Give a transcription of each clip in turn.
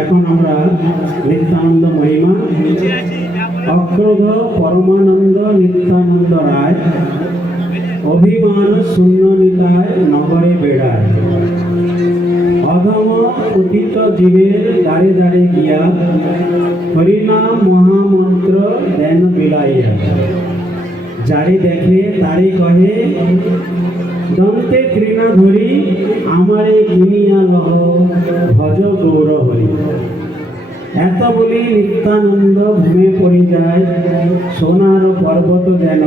এখন আমরা নিত্যানন্দ মহিমা অক্রোধ পরমানন্দ নিত্যানন্দ রায় অভিমান শূন্য নিতায় নগরে বেড়ায়। উঠিত জীবের দাঁড়ে দাঁড়ে গিয়া হরিনাম মহামন্ত্র দেন বিলাইয়া। যারে দেখে তারে কহে, দন্তে তৃণা ধরি, আমারে কিনিয়া লহ, ভজ গৌর হরি। এত বলি নিত্যানন্দ ভূমে পড়ি যায়, সোনার পর্বত যেন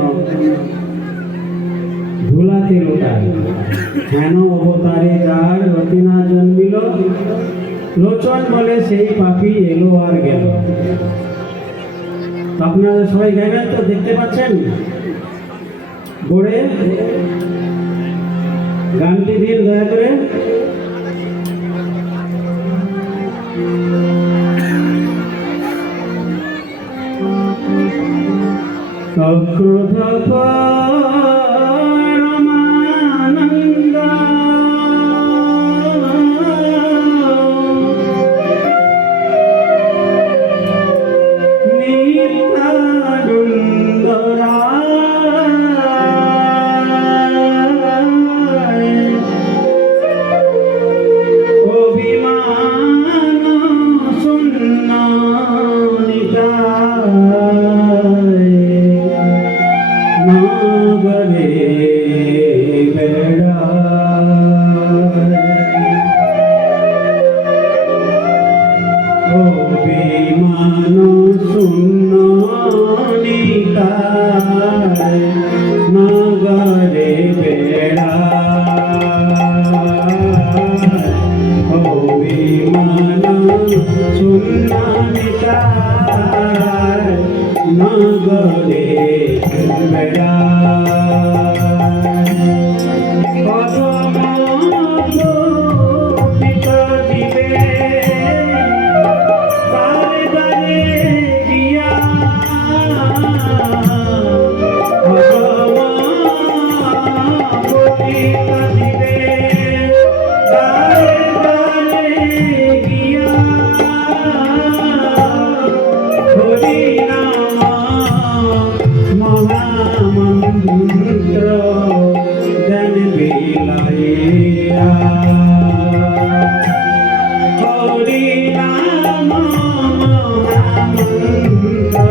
ধুলাতে লোটায় হেন অবতারে যার রতিনা জন্মিল? লোচন বলে সেই পাপি এলো আর গেল। আপনারা সবাই গাইবেন তো, দেখতে পাচ্ছেন? বোর্ডে গানটি দিন দয়া করে। ক্রোধ মহামন্ত্র মহামন্ত্র জন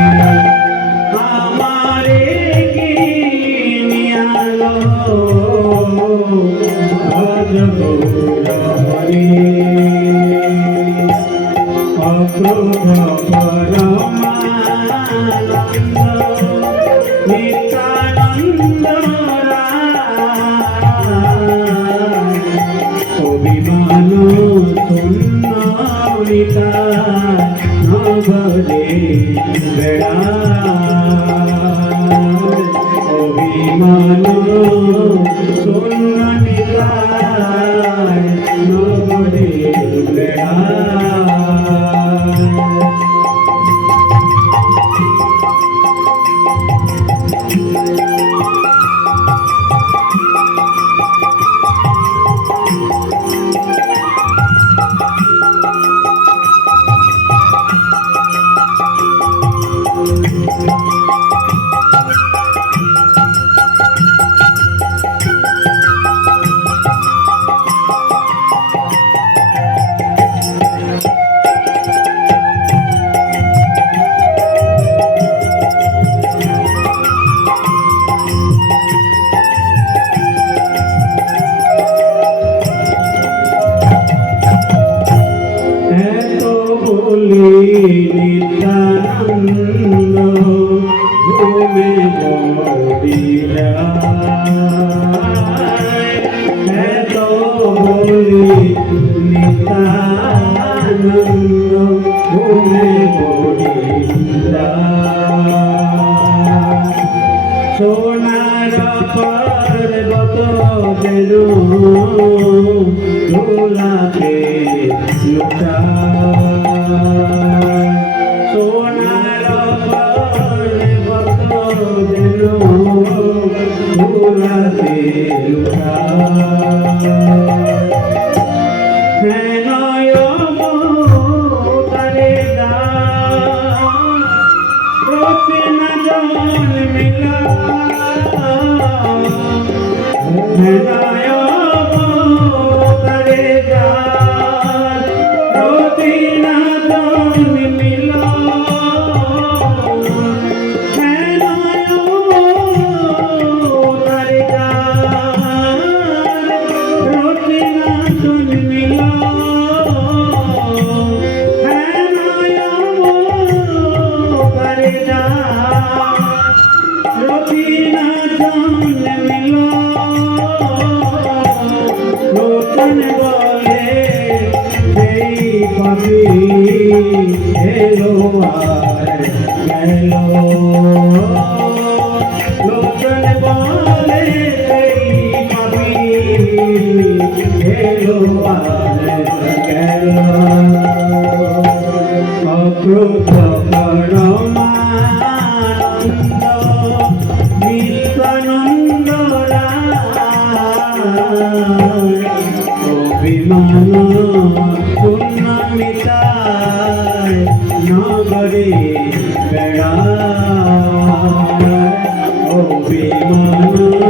অক্রোধ নিতানন্দ ভুলে পড়িলা সোনার পর্বত যেন ধুলাতে লুটা मिला পাখি এলো আর গেল